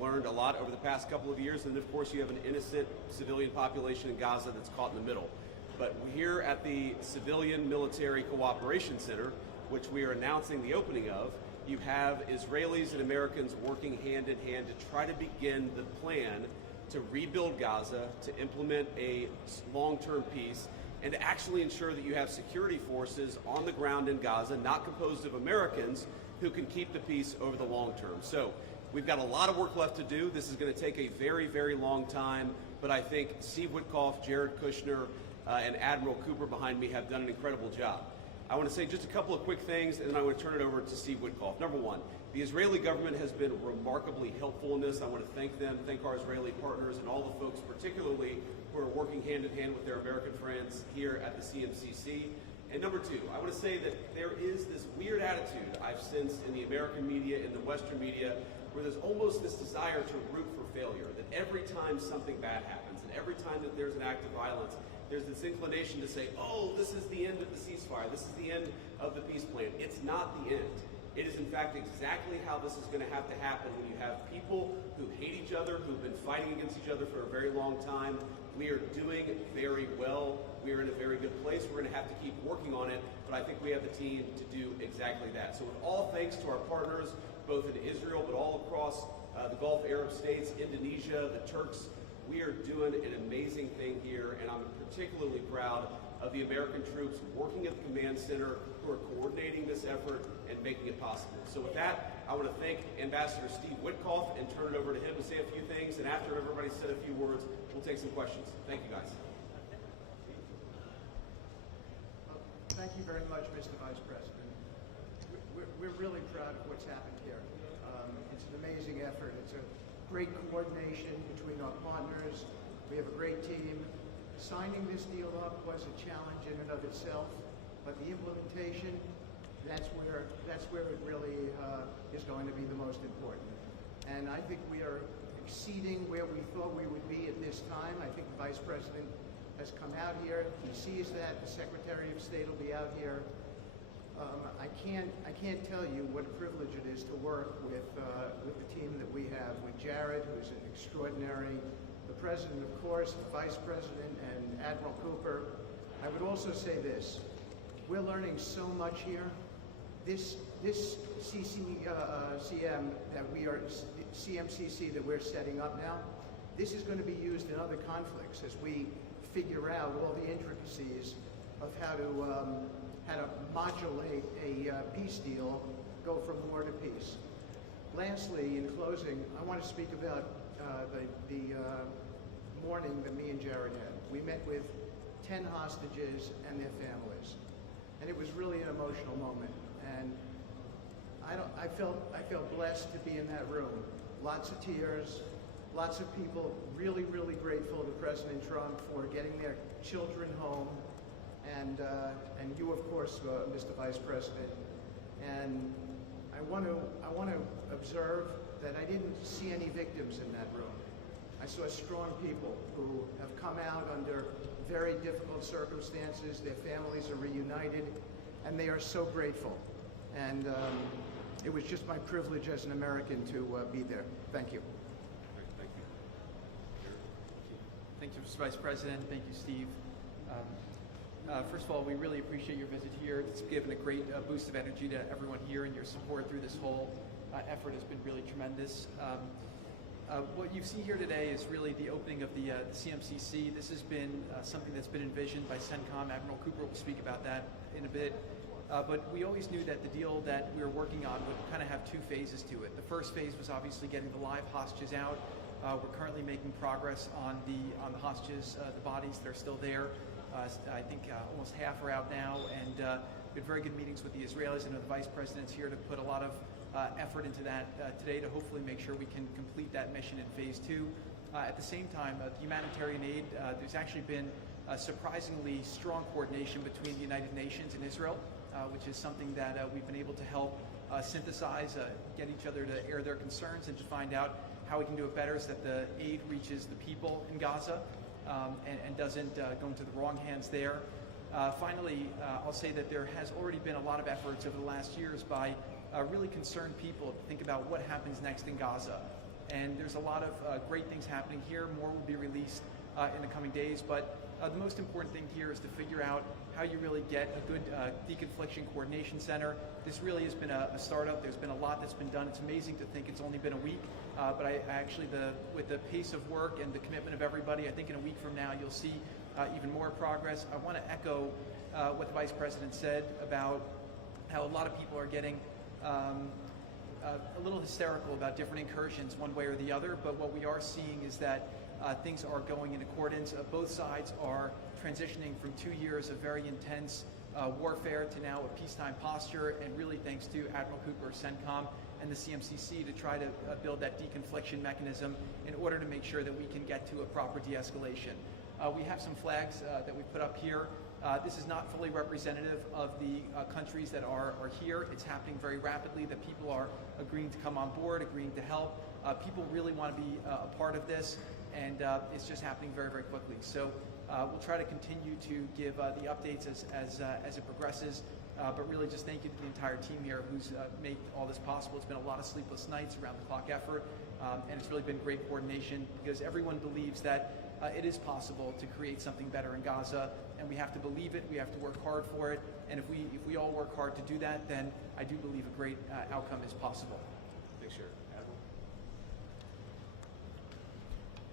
learned a lot over the past couple of years, and of course you have an innocent civilian population in Gaza that's caught in the middle. But here at the Civilian Military Cooperation Center, which we are announcing the opening of, you have Israelis and Americans working hand in hand to try to begin the plan to rebuild Gaza, to implement a long-term peace, and to actually ensure that you have security forces on the ground in Gaza, not composed of Americans, who can keep the peace over the long term. So we've got a lot of work left to do. This is going to take a very, very long time, but I think Steve Witkoff, Jared Kushner, and Admiral Cooper behind me have done an incredible job. I want to say just a couple of quick things, and then I want to turn it over to Steve Witkoff. Number one, the Israeli government has been remarkably helpful in this. I want to thank them, thank our Israeli partners, and all the folks particularly who are working hand in hand with their American friends here at the CMCC. And number two, I want to say that there is this weird attitude I've sensed in the American media, in the Western media, where there's almost this desire to root for failure, that every time something bad happens, and every time that there's an act of violence, there's this inclination to say, oh, this is the end of the ceasefire, this is the end of the peace plan. It's not the end. It is in fact exactly how this is going to happen when you have people who hate each other, who've been fighting against each other for a very long time. We are doing very well. We are in a very good place. We're going to have to keep working on it, but I think we have the team to do exactly that. So with all thanks to our partners, both in Israel, but all across the Gulf Arab states, Indonesia, the Turks, we are doing an amazing thing here, and I'm particularly proud of the American troops working at the command center who are coordinating this effort and making it possible. So with that, I want to thank Ambassador Steve Witkoff and turn it over to him to say a few things, and after everybody's said a few words, we'll take some questions. Thank you, guys. Thank you very much, Mr. Vice President. We're really proud of what's happened here. It's an amazing effort. It's a great coordination between our partners. We have a great team. Signing this deal up was a challenge in and of itself, but the implementation, that's where it really is going to be the most important. And I think we are exceeding where we thought we would be at this time. I think the Vice President has come out here. He sees that. The Secretary of State will be out here. I can't tell you what a privilege it is to work with the team that we have, with Jared, who's an extraordinary, the President, of course, the Vice President, and Admiral Cooper. I would also say this. We're learning so much here. This CMCC that we're setting up now, this is going to be used in other conflicts as we figure out all the intricacies of how to modulate a peace deal, go from war to peace. Lastly, in closing, I want to speak about the morning that me and Jared had. We met with 10 hostages and their families, and it was really an emotional moment. And I felt blessed to be in that room. Lots of tears, lots of people really, really grateful to President Trump for getting their children home, and you, of course, Mr. Vice President. And I want to observe that I didn't see any victims in that room. I saw strong people who have come out under very difficult circumstances. Their families are reunited, and they are so grateful. And it was just my privilege as an American to be there. Thank you. Thank you. Thank you, Mr. Vice President. Thank you, Steve. First of all, we really appreciate your visit here. It's given a great boost of energy to everyone here, and your support through this whole effort has been really tremendous. What you see here today is really the opening of the CMCC. This has been something that's been envisioned by CENTCOM. Admiral Cooper will speak about that in a bit. But we always knew that the deal that we were working on would kind of have two phases to it. The first phase was obviously getting the live hostages out. We're currently making progress on the hostages, the bodies that are still there. I think almost half are out now, and we had very good meetings with the Israelis. I know the Vice President's here to put a lot of effort into that today to hopefully make sure we can complete that mission in phase two. At the same time, the humanitarian aid, there's actually been surprisingly strong coordination between the United Nations and Israel, which is something that we've been able to help synthesize, get each other to air their concerns and to find out how we can do it better so that the aid reaches the people in Gaza and doesn't go into the wrong hands there. Finally, I'll say that there has already been a lot of efforts over the last years by really concerned people to think about what happens next in Gaza. And there's a lot of great things happening here. More will be released in the coming days. But the most important thing here is to figure out how you really get a good deconfliction coordination center. This really has been a startup. There's been a lot that's been done. It's amazing to think it's only been a week, but I actually, with the pace of work and the commitment of everybody, I think in a week from now you'll see even more progress. I want to echo what the Vice President said about how a lot of people are getting a little hysterical about different incursions one way or the other, but what we are seeing is that things are going in accordance. Both sides are transitioning from 2 years of very intense warfare to now a peacetime posture, and really thanks to Admiral Cooper, CENTCOM, and the CMCC to try to build that deconfliction mechanism in order to make sure that we can get to a proper de-escalation. We have some flags that we put up here. This is not fully representative of the countries that are here. It's happening very rapidly, that people are agreeing to come on board, agreeing to help. People really want to be a part of this, and it's just happening very, very quickly. So we'll try to continue to give the updates as it progresses, but really just thank you to the entire team here who's made all this possible. It's been a lot of sleepless nights, around the clock effort, and it's really been great coordination because everyone believes that it is possible to create something better in Gaza, and we have to believe it, we have to work hard for it, and if we all work hard to do that, then I do believe a great outcome is possible. Thanks, Sheriff. Admiral?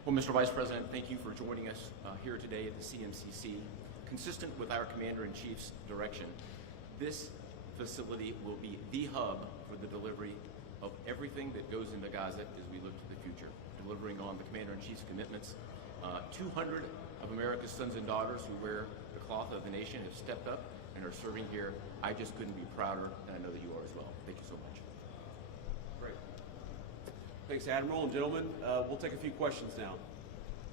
Well, Mr. Vice President, thank you for joining us here today at the CMCC. Consistent with our Commander-in-Chief's direction, this facility will be the hub for the delivery of everything that goes into Gaza as we look to the future, delivering on the Commander-in-Chief's commitments. 200 of America's sons and daughters who wear the cloth of the nation have stepped up and are serving here. I just couldn't be prouder, and I know that you are as well. Thank you so much. Great. Thanks, Admiral. And gentlemen, we'll take a few questions now.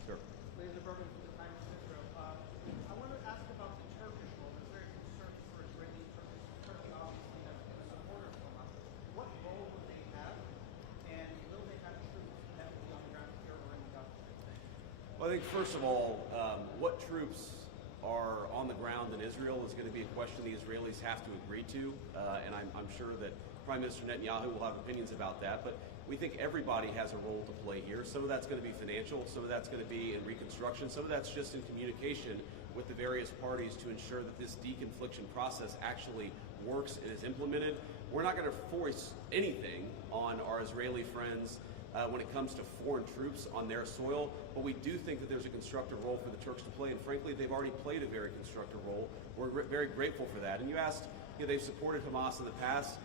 Sir. Ladies and gentlemen, from the Times of Israel. I want to ask about the Turkish role. There's very concerned for Israeli Turkish. Turkey obviously has been a supporter of Hamas. What role will they have, and will they have troops that will be on the ground here or in the Gaza? Well, I think first of all, what troops are on the ground in Israel is going to be a question the Israelis have to agree to, and I'm sure that Prime Minister Netanyahu will have opinions about that, but we think everybody has a role to play here. Some of that's going to be financial, some of that's going to be in reconstruction, some of that's just in communication with the various parties to ensure that this deconfliction process actually works and is implemented. We're not going to force anything on our Israeli friends when it comes to foreign troops on their soil, but we do think that there's a constructive role for the Turks to play, and frankly, they've already played a very constructive role. We're very grateful for that. And you asked, they've supported Hamas in the past.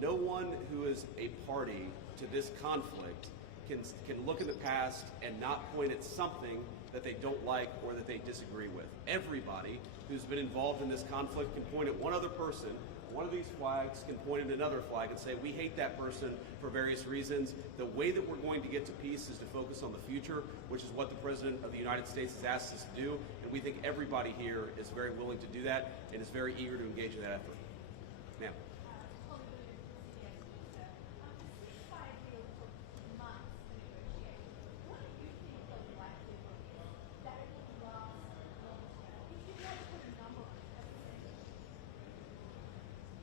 No one who is a party to this conflict can look in the past and not point at something that they don't like or that they disagree with. Everybody who's been involved in this conflict can point at one other person. One of these flags can point at another flag and say, we hate that person for various reasons. The way that we're going to get to peace is to focus on the future, which is what the President of the United States has asked us to do. And we think everybody here is very willing to do that and is very eager to engage in that effort. Ma'am.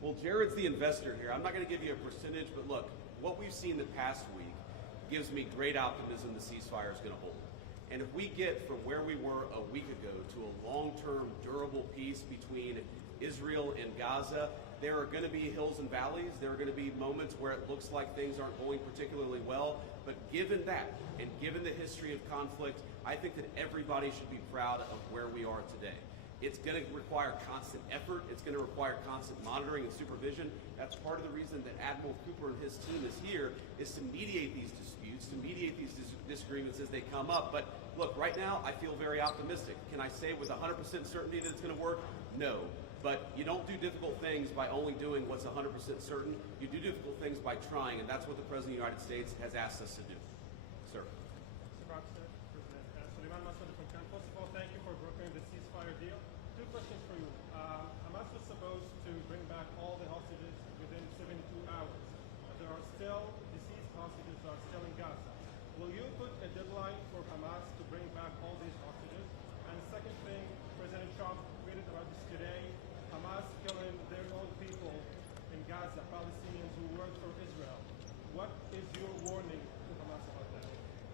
Well, Jared's the investor here. I'm not going to give you a percentage, but look, what we've seen the past week gives me great optimism the ceasefire is going to hold. And if we get from where we were a week ago to a long-term, durable peace between Israel and Gaza, there are going to be hills and valleys. There are going to be moments where it looks like things aren't going particularly well. But given that, and given the history of conflict, I think that everybody should be proud of where we are today. It's going to require constant effort. It's going to require constant monitoring and supervision. That's part of the reason that Admiral Cooper and his team is here, is to mediate these disputes, to mediate these disagreements as they come up. But look, right now, I feel very optimistic. Can I say with 100% certainty that it's going to work? No. But you don't do difficult things by only doing what's 100% certain. You do difficult things by trying, and that's what the President of the United States has asked us to do. Sir. Mr. Baxter, President Suleiman Massoud from Cannes. First of all, thank you for brokering the ceasefire deal. Two questions for you. Hamas was supposed to bring back all the hostages within 72 hours. There are still deceased hostages who are still in Gaza. Will you put a deadline for Hamas to bring back all these hostages? And the second thing, President Trump tweeted about this today, Hamas killing their own people in Gaza, Palestinians who work for Israel. What is your warning to Hamas about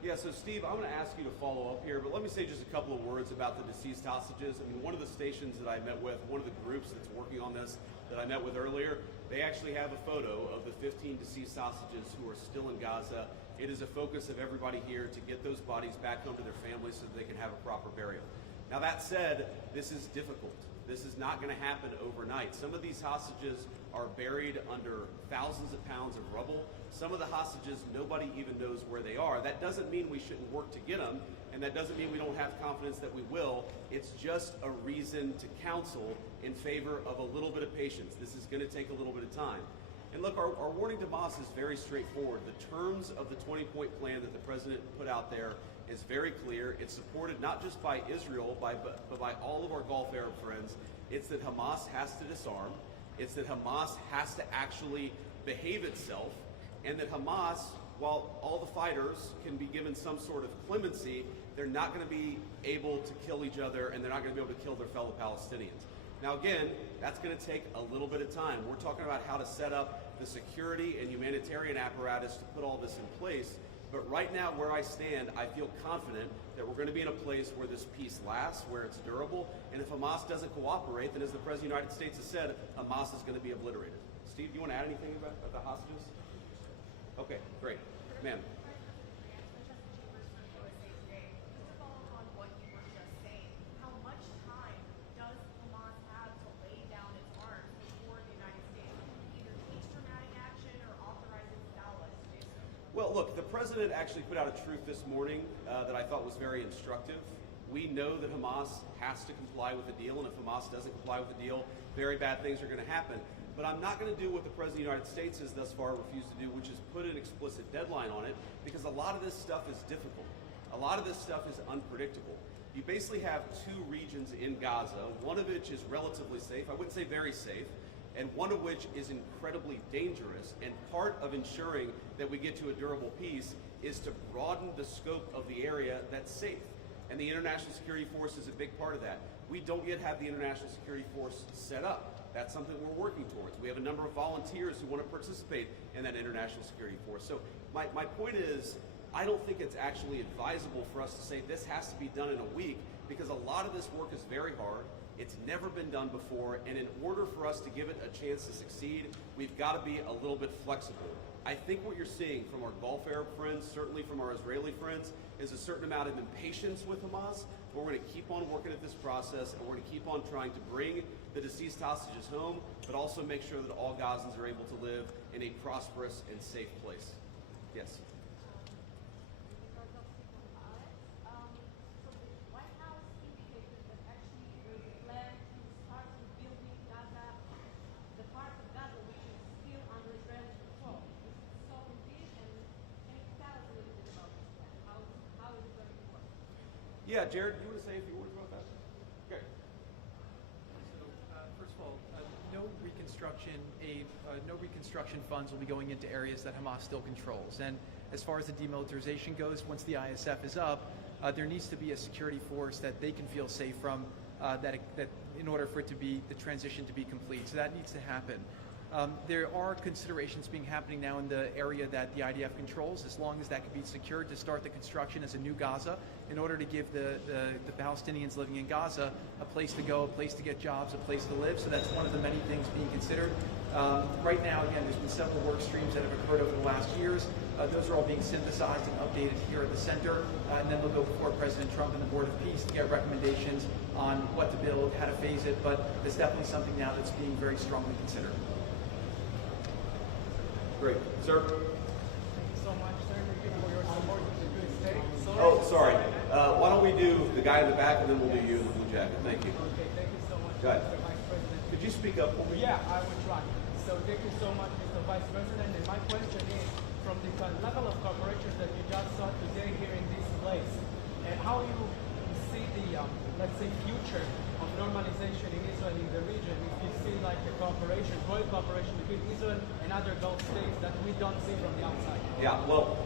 Yeah, so Steve, I'm going to ask you to follow up here, but let me say just a couple of words about the deceased hostages. I mean, one of the stations that I met with, one of the groups that's working on this that I met with earlier, they actually have a photo of the 15 deceased hostages who are still in Gaza. It is a focus of everybody here to get those bodies back home to their families so that they can have a proper burial. Now that said, this is difficult. This is not going to happen overnight. Some of these hostages are buried under thousands of pounds of rubble. Some of the hostages, nobody even knows where they are. That doesn't mean we shouldn't work to get them, and that doesn't mean we don't have confidence that we will. It's just a reason to counsel in favor of a little bit of patience. This is going to take a little bit of time. And look, our warning to Hamas is very straightforward. The terms of the 20-point plan that the president put out there is very clear. It's supported not just by Israel, but by all of our Gulf Arab friends. It's that Hamas has to disarm. It's that Hamas has to actually behave itself. And that Hamas, while all the fighters can be given some sort of clemency, they're not going to be able to kill each other, and they're not going to be able to kill their fellow Palestinians. Now again, that's going to take a little bit of time. We're talking about how to set up the security and humanitarian apparatus to put all this in place. But right now, where I stand, I feel confident that we're going to be in a place where this peace lasts, where it's durable. And if Hamas doesn't cooperate, then as the President of the United States has said, Hamas is going to be obliterated. Steve, do you want to add anything about the hostages? Okay, great. Ma'am. Well, look, the president actually put out a truth this morning that I thought was very instructive. We know that Hamas has to comply with the deal, and if Hamas doesn't comply with the deal, very bad things are going to happen. But I'm not going to do what the President of the United States has thus far refused to do, which is put an explicit deadline on it, because a lot of this stuff is difficult. A lot of this stuff is unpredictable. You basically have two regions in Gaza, one of which is relatively safe, I wouldn't say very safe, and one of which is incredibly dangerous. And part of ensuring that we get to a durable peace is to broaden the scope of the area that's safe. And the International Security Force is a big part of that. We don't yet have the International Security Force set up. That's something we're working towards. We have a number of volunteers who want to participate in that International Security Force. So my point is, I don't think it's actually advisable for us to say this has to be done in a week, because a lot of this work is very hard. It's never been done before, and in order for us to give it a chance to succeed, we've got to be a little bit flexible. I think what you're seeing from our Gulf Arab friends, certainly from our Israeli friends, is a certain amount of impatience with Hamas. But we're going to keep on working at this process, and we're going to keep on trying to bring the deceased hostages home, but also make sure that all Gazans are able to live in a prosperous and safe place. Yes? Yeah, Jared, you want to say a few words about that? Okay. So, first of all, no reconstruction aid, no reconstruction funds will be going into areas that Hamas still controls. And as far as the demilitarization goes, once the ISF is up, there needs to be a security force that they can feel safe from, that in order for it to be the transition to be complete. So that needs to happen. There are considerations happening now in the area that the IDF controls, as long as that can be secured, to start the construction as a new Gaza, in order to give the Palestinians living in Gaza a place to go, a place to get jobs, a place to live. So that's one of the many things being considered. Right now, again, there's been several work streams that have occurred over the last years. Those are all being synthesized and updated here at the center, and then they'll go before President Trump and the Board of Peace to get recommendations on what to build, how to phase it. But there's definitely something now that's being very strongly considered. Great. Sir? Thank you so much, sir, for your support to the good state. Oh, sorry. Why don't we do the guy in the back, and then we'll do you in the blue jacket. Thank you. Okay, thank you so much, Go ahead. Mr. Vice President. Could you speak up? Yeah, I will try. So thank you so much, Mr. Vice President. And my question is, from the level of cooperation that you just saw today here in this place, and how you see the, let's say, future of normalization in Israel in the region, if you see like a cooperation, growing cooperation between Israel and other Gulf states that we don't see from the outside. Yeah, well,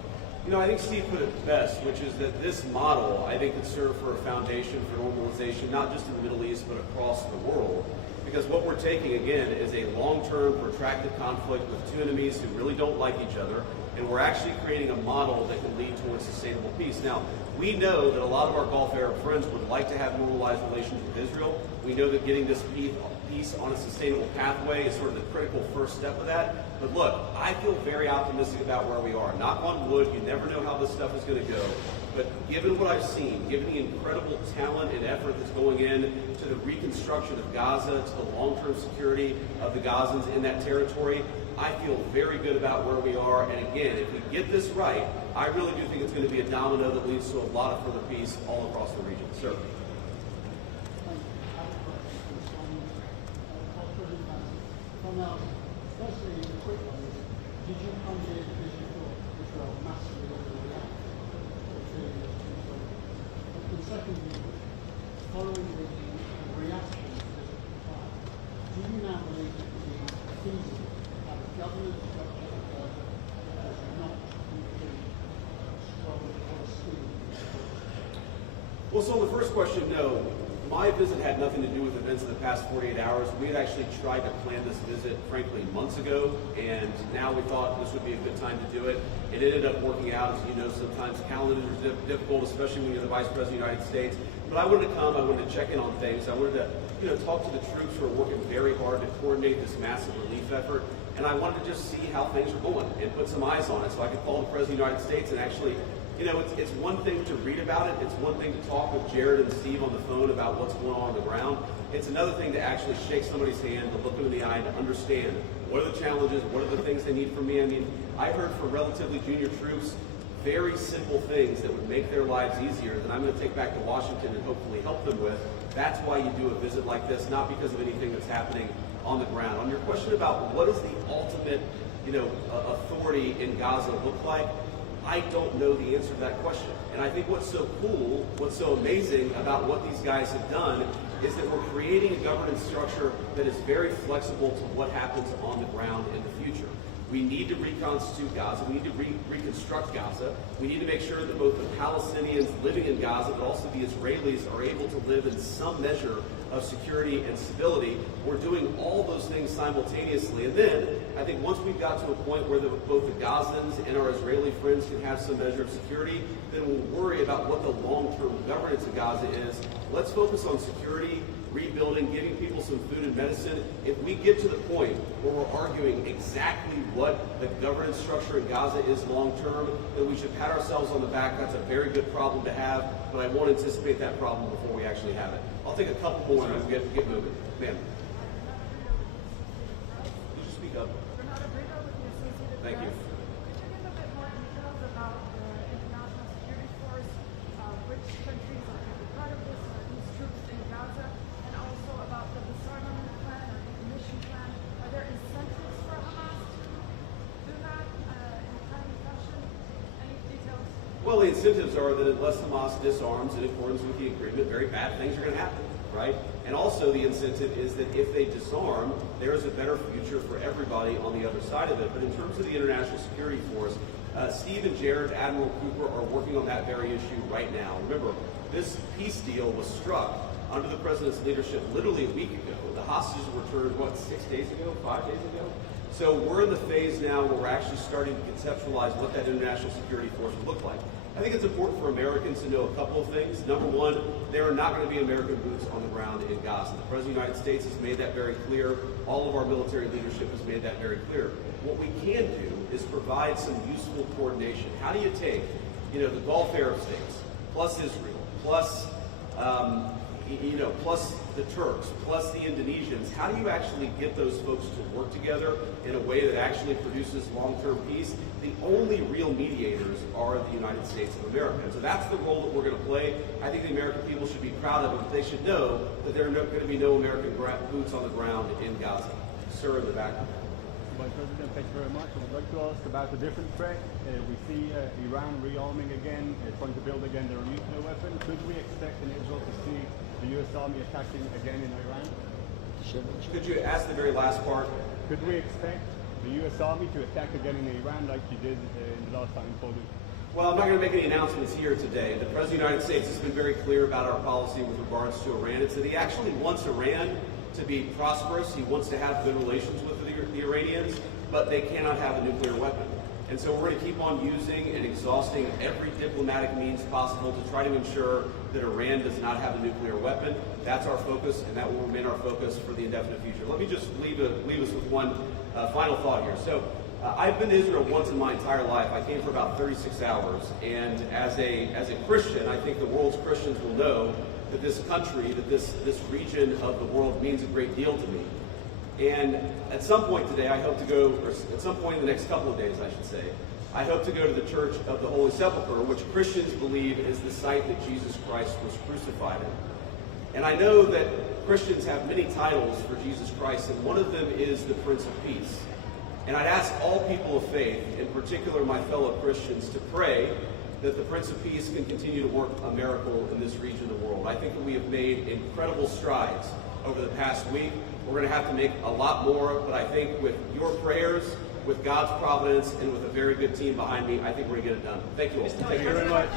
you know, I think Steve put it best, which is that this model, I think, could serve for a foundation for normalization, not just in the Middle East, but across the world. Because what we're taking, again, is a long-term, protracted conflict with two enemies who really don't like each other, and we're actually creating a model that can lead towards sustainable peace. Now, we know that a lot of our Gulf Arab friends would like to have normalized relations with Israel. We know that getting this peace on a sustainable pathway is sort of the critical first step of that. But look, I feel very optimistic about where we are. Knock on wood, you never know how this stuff is going to go. But given what I've seen, given the incredible talent and effort that's going in to the reconstruction of Gaza, to the long-term security of the Gazans in that territory, I feel very good about where we are. And again, if we get this right, I really do think it's going to be a domino that leads to a lot of further peace all across the region. Sir. Firstly, a quick one is, did you come here because you thought Israel massively overreacted? And secondly, following the reaction to this fire, do you now believe it to be feasible to have a governance structure of Gaza that does not include strong Palestinian? Well, so on the first question, no. My visit had nothing to do with events in the past 48 hours. We had actually tried to plan this visit, frankly, months ago, and now we thought this would be a good time to do it. It ended up working out. As you know, sometimes calendars are difficult, especially when you're the Vice President of the United States. But I wanted to come. I wanted to check in on things. I wanted to, talk to the troops who are working very hard to coordinate this massive relief effort. And I wanted to just see how things are going and put some eyes on it so I could call the President of the United States and actually, it's one thing to read about it. It's one thing to talk with Jared and Steve on the phone about what's going on the ground. It's another thing to actually shake somebody's hand, to look them in the eye, and to understand what are the challenges, what are the things they need from me. I mean, I heard from relatively junior troops very simple things that would make their lives easier that I'm going to take back to Washington and hopefully help them with. That's why you do a visit like this, not because of anything that's happening on the ground. On your question about what does the ultimate, authority in Gaza look like, I don't know the answer to that question. And I think what's so cool, what's so amazing about what these guys have done is that we're creating a governance structure that is very flexible to what happens on the ground in the future. We need to reconstitute Gaza. We need to reconstruct Gaza. We need to make sure that both the Palestinians living in Gaza, but also the Israelis, are able to live in some measure of security and stability. We're doing all those things simultaneously. And then I think once we've got to a point where both the Gazans and our Israeli friends can have some measure of security, then we'll worry about what the long-term governance of Gaza is. Let's focus on security, rebuilding, giving people some food and medicine. If we get to the point where we're arguing exactly what the governance structure in Gaza is long-term, then we should pat ourselves on the back. That's a very good problem to have, but I won't anticipate that problem before we actually have it. I'll take a couple more and we'll get moving. Ma'am. Could you speak up? Thank you. Could you give a bit more details about the international security force, which countries are going to be part of this, these troops in Gaza, and also about the disarmament plan or decommission plan? Are there incentives for Hamas to do that in a timely fashion? Any details? Well, the incentives are that unless Hamas disarms in accordance with the agreement, very bad things are going to happen, right? And also the incentive is that if they disarm, there is a better future for everybody on the other side of it. But in terms of the international security force, Steve and Jared, Admiral Cooper, are working on that very issue right now. Remember, this peace deal was struck under the president's leadership literally a week ago. The hostages were returned, 6 days ago, 5 days ago? So we're in the phase now where we're actually starting to conceptualize what that international security force would look like. I think it's important for Americans to know a couple of things. Number one, there are not going to be American boots on the ground in Gaza. The President of the United States has made that very clear. All of our military leadership has made that very clear. What we can do is provide some useful coordination. How do you take, the Gulf Arab states, plus Israel, plus plus the Turks, plus the Indonesians, how do you actually get those folks to work together in a way that actually produces long-term peace? The only real mediators are the United States of America. And so that's the role that we're going to play. I think the American people should be proud of it, but they should know that there are going to be no American boots on the ground in Gaza. Sir, in the back. Vice President, thank you very much. I would like to ask about a different threat. We see Iran rearming again, trying to build again their nuclear weapon. Could we expect in Israel to see the U.S. Army attacking again in Iran? Could you ask the very last part? Could we expect the U.S. Army to attack again in Iran like you did in the last time in Fordow? Well, I'm not going to make any announcements here today. The President of the United States has been very clear about our policy with regards to Iran. It's that he actually wants Iran to be prosperous. He wants to have good relations with the Iranians, but they cannot have a nuclear weapon. And so we're going to keep on using and exhausting every diplomatic means possible to try to ensure that Iran does not have a nuclear weapon. That's our focus, and that will remain our focus for the indefinite future. Let me just leave us with one final thought here. So I've been to Israel once in my entire life. I came for about 36 hours, and as a Christian, I think the world's Christians will know that this country, that this region of the world means a great deal to me. And at some point today, I hope to go, or at some point in the next couple of days, I should say, I hope to go to the Church of the Holy Sepulchre, which Christians believe is the site that Jesus Christ was crucified in. And I know that Christians have many titles for Jesus Christ, and one of them is the Prince of Peace. And I'd ask all people of faith, in particular my fellow Christians, to pray that the Prince of Peace can continue to work a miracle in this region of the world. I think that we have made incredible strides over the past week. We're going to have to make a lot more, but I think with your prayers, with God's providence, and with a very good team behind me, I think we're going to get it done. Thank you all. Thank you very much.